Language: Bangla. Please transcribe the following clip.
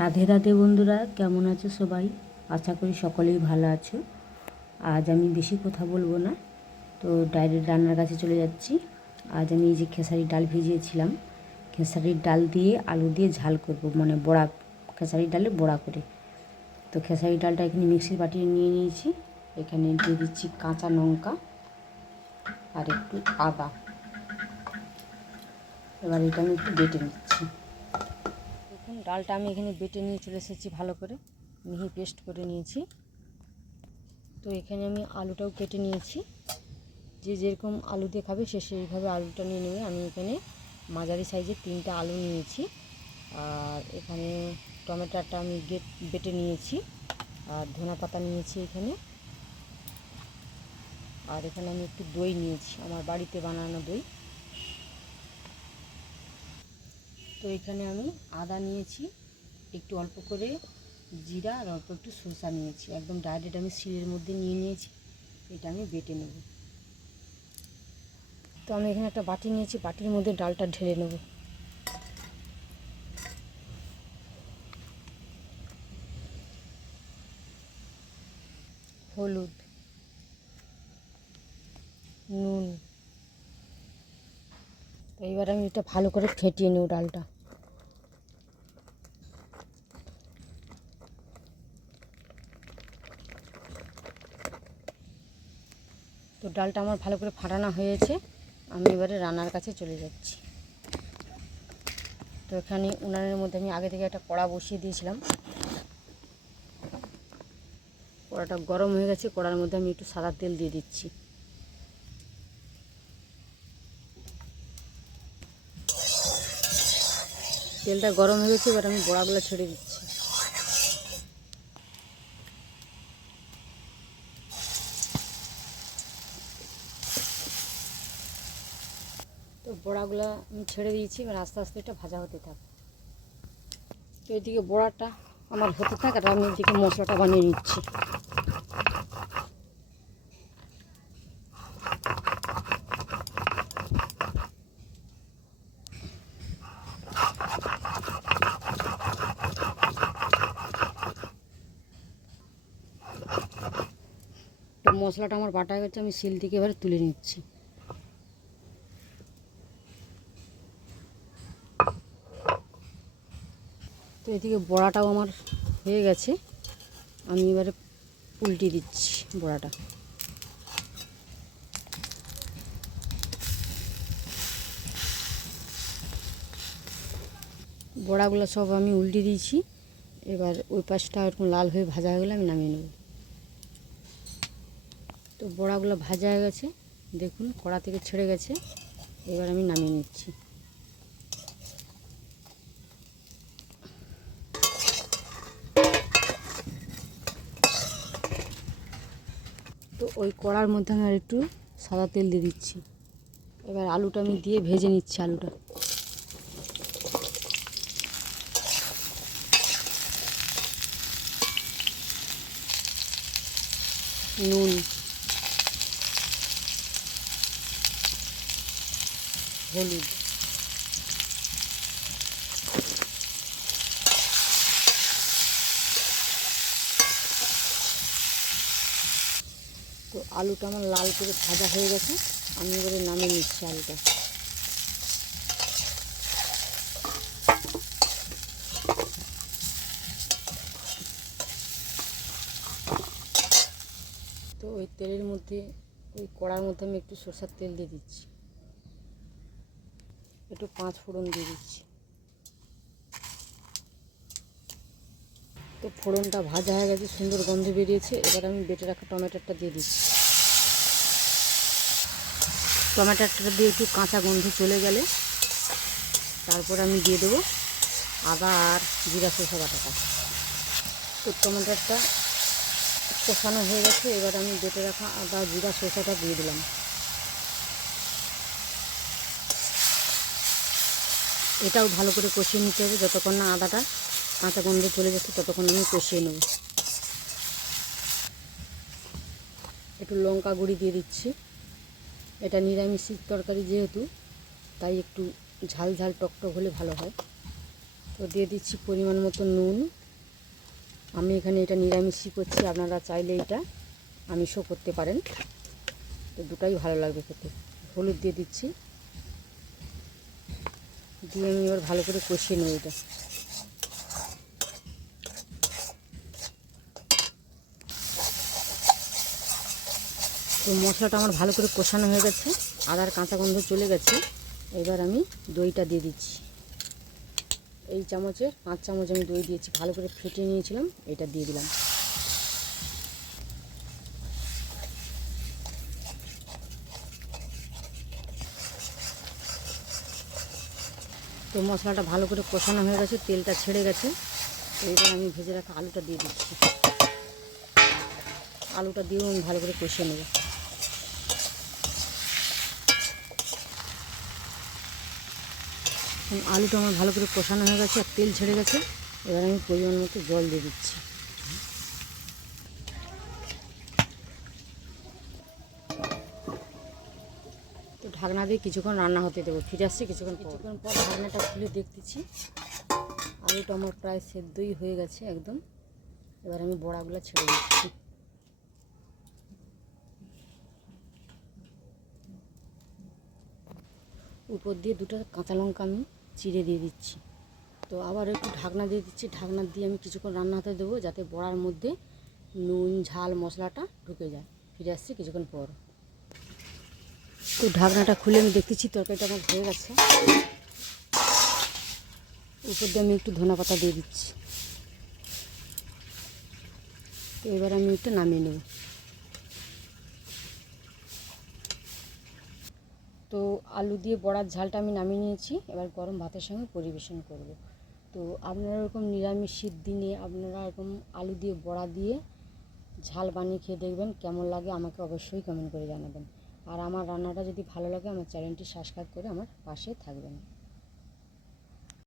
রাধে রাধে বন্ধুরা, কেমন আছো সবাই? আশা করি সকলেই ভালো আছো। আজ আমি বেশি কথা বলবো না, তো ডাইরেক্ট রান্নার কাছে চলে যাচ্ছি। আজ আমি এই যে খেসারির ডাল ভিজিয়েছিলাম, খেসারির ডাল দিয়ে আলু দিয়ে ঝাল করব, মানে বড়া, খেসারির ডালে বড়া করে। তো খেসারির ডালটা এখানে মিক্সির বাটিয়ে নিয়ে নিয়েছি। এখানে দিয়ে দিচ্ছি কাঁচা লঙ্কা আর একটু আদা। এবার এটা আমি একটু বেটে নিচ্ছি। দেখুন, ডালটা আমি এখানে বেটে নিয়ে চলে এসেছি, ভালো করে মিহি পেস্ট করে নিয়েছি। তো এখানে আমি আলুটাও কেটে নিয়েছি, যে যেরকম আলু দিয়ে খাবে সে সেইভাবে আলুটা নিয়ে নেবে। আমি এখানে মাঝারি সাইজের 3টা আলু নিয়েছি। আর এখানে টমেটোটা আমি বেটে নিয়েছি, আর ধনে পাতা নিয়েছি এখানে। আর এখানে আমি একটু দই নিয়েছি, আমার বাড়িতে বানানো দই। তো এখানে আমি আদা নিয়েছি, একটু অল্প করে জিরা আর অল্প একটু সরষা নিয়েছি। একদম ডাইরেক্ট আমি শিলের মধ্যে নিয়ে নিয়েছি, এটা আমি বেটে নেব। তো আমি এখানে একটা বাটি নিয়েছি, বাটির মধ্যে ডালটা ঢেলে নেব। হলুদ, নুন। তো এবার আমি এটা ভালো করে ফেটিয়ে নেব ডালটা। তো ডালটা আমার ভালো করে ফাটানো হয়েছে, আমি এবারে রান্নার কাছে চলে যাচ্ছি। তো এখানে উনানের মধ্যে আমি আগে থেকে একটা কড়া বসিয়ে দিয়েছিলাম। কড়াটা গরম হয়ে গেছে, কড়ার মধ্যে আমি একটু সাদা তেল দিয়ে দিচ্ছি। তেলটা গরম হয়ে গেছে, এবার আমি বড়াগুলো ছেড়ে দিচ্ছি। তো বড়াগুলো আমি ছেড়ে দিয়েছি, এবার আস্তে আস্তে এটা ভাজা হতে থাক। তো এদিকে বড়াটা আমার হতে থাক, আর আমি এদিকে মশলাটা বানিয়ে নিচ্ছি। তো মশলাটা আমার বাটা হয়ে গেছে, আমি শিল থেকে এবারে তুলে নিচ্ছি। তো এদিকে বড়াটাও আমার হয়ে গেছে, আমি এবারে উল্টে দিচ্ছি বড়াটা। বড়াগুলো সব আমি উল্টে দিয়েছি। এবার ওই পাশটা এরকম লাল হয়ে ভাজা হয়ে গেলে আমি নামিয়ে নেব। তো বড়াগুলো ভাজা হয়ে গেছে, দেখুন কড়া থেকে ছেড়ে গেছে। এবার আমি নামিয়ে নিচ্ছি। তো ওই কড়ার মধ্যে আমি আর একটু সাদা তেল দিয়ে দিচ্ছি। এবার আলুটা আমি দিয়ে ভেজে নিচ্ছি। আলুটা, নুন, হলুদ, তো আলুটা আমার লাল করে ভাজা হয়ে গেছে, আমি এবারে নামিয়ে নিচ্ছি আলুটা। তো ওই তেলের মধ্যে, ওই কড়ার মধ্যে আমি একটু সরষের তেল দিয়ে দিচ্ছি, একটু 5 ফোড়ন দিয়ে দিচ্ছি। তো ফোড়নটা ভাজা হয়ে গেছে, সুন্দর গন্ধ বেরিয়েছে। এবার আমি বেটে রাখা টমেটোটা দিয়ে দিচ্ছি। টমেটোটা দিয়ে একটু কাঁচা গন্ধ চলে গেলে তারপর আমি দিয়ে দেবো আদা আর জিরা সরষে বাটাটা। তো টমেটোটা কষানো হয়ে গেছে, এবার আমি বেটে রাখা আদা জিরা সরষেটা দিয়ে দিলাম। এটাও ভালো করে কষিয়ে নিতে হবে, যতক্ষণ না আদাটা কাঁচা গন্ধ চলে যাচ্ছে ততক্ষণ আমি কষিয়ে নেব। একটু লঙ্কা গুঁড়ি দিয়ে দিচ্ছি। এটা নিরামিষ তরকারি যেহেতু, তাই একটু ঝাল ঝাল টকটক হলে ভালো হয়। তো দিয়ে দিচ্ছি পরিমাণ মতো নুন। আমি এখানে এটা নিরামিষই করছি, আপনারা চাইলে এটা আমিষও করতে পারেন, তো দুটাই ভালো লাগবে খেতে। হলুদ দিয়ে দিচ্ছি, দিয়ে আমি এবার ভালো করে কষিয়ে নেব এটা। তো মশলাটা আমার ভালো করে কষানো হয়ে গেছে, আদার কাঁচা গন্ধ চলে গেছে। এবার আমি দইটা দিয়ে দিচ্ছি। এই চামচের 5 চামচ আমি দই দিয়েছি, ভালো করে ফেটিয়ে নিয়েছিলাম, এটা দিয়ে দিলাম। তো মশলাটা ভালো করে কষানো হয়ে গেছে, তেলটা ছেড়ে গেছে। এবার আমি ভেজে রাখা আলুটা দিয়ে দিচ্ছি। আলুটা দিয়েও আমি ভালো করে কষিয়ে নেব। আলুটা আমার ভালো করে কষানো হয়ে গেছে আর তেল ছেড়ে গেছে। এবার আমি পরিমাণ মতো জল দিয়ে দিচ্ছি। তো ঢাকনা দিয়ে কিছুক্ষণ রান্না হতে দেবো, ফিরে আসছি কিছুক্ষণ পর। ঢাকনাটা খুলে দেখতেছি আলুটা আমার প্রায় সেদ্ধই হয়ে গেছে একদম। এবার আমি বড়াগুলো ছেড়ে দিচ্ছি। উপর দিয়ে 2টা কাঁচা লঙ্কা আমি চিড়ে দিয়ে দিচ্ছি। তো আবার একটু ঢাকনা দিয়ে দিচ্ছি। ঢাকনা দিয়ে আমি কিছুক্ষণ রান্না হতে দেবো, যাতে বড়ার মধ্যে নুন ঝাল মশলাটা ঢুকে যায়। ফিরে আসছি কিছুক্ষণ পর। তো ঢাকনাটা খুলে আমি দেখতেছি তরকারিটা আমার হয়ে গেছে। উপর দিয়ে আমি একটু ধনে পাতা দিয়ে দিচ্ছি। তো এবার আমি একটু নামিয়ে নেব। তো আলু দিয়ে বড়ার ঝালটা আমি নামিয়ে নিয়েছি, এবার গরম ভাতের সঙ্গে পরিবেশন করব। তো আপনারা এরকম নিরামিষ শীত দিনে আপনারা এরকম আলু দিয়ে বড়া দিয়ে ঝাল বানিয়ে খেয়ে দেখবেন, কেমন লাগে আমাকে অবশ্যই কমেন্ট করে জানাবেন। আর আমার রান্নাটা যদি ভালো লাগে আমার চ্যানেলটি সাবস্ক্রাইব করে আমার পাশে থাকবেন।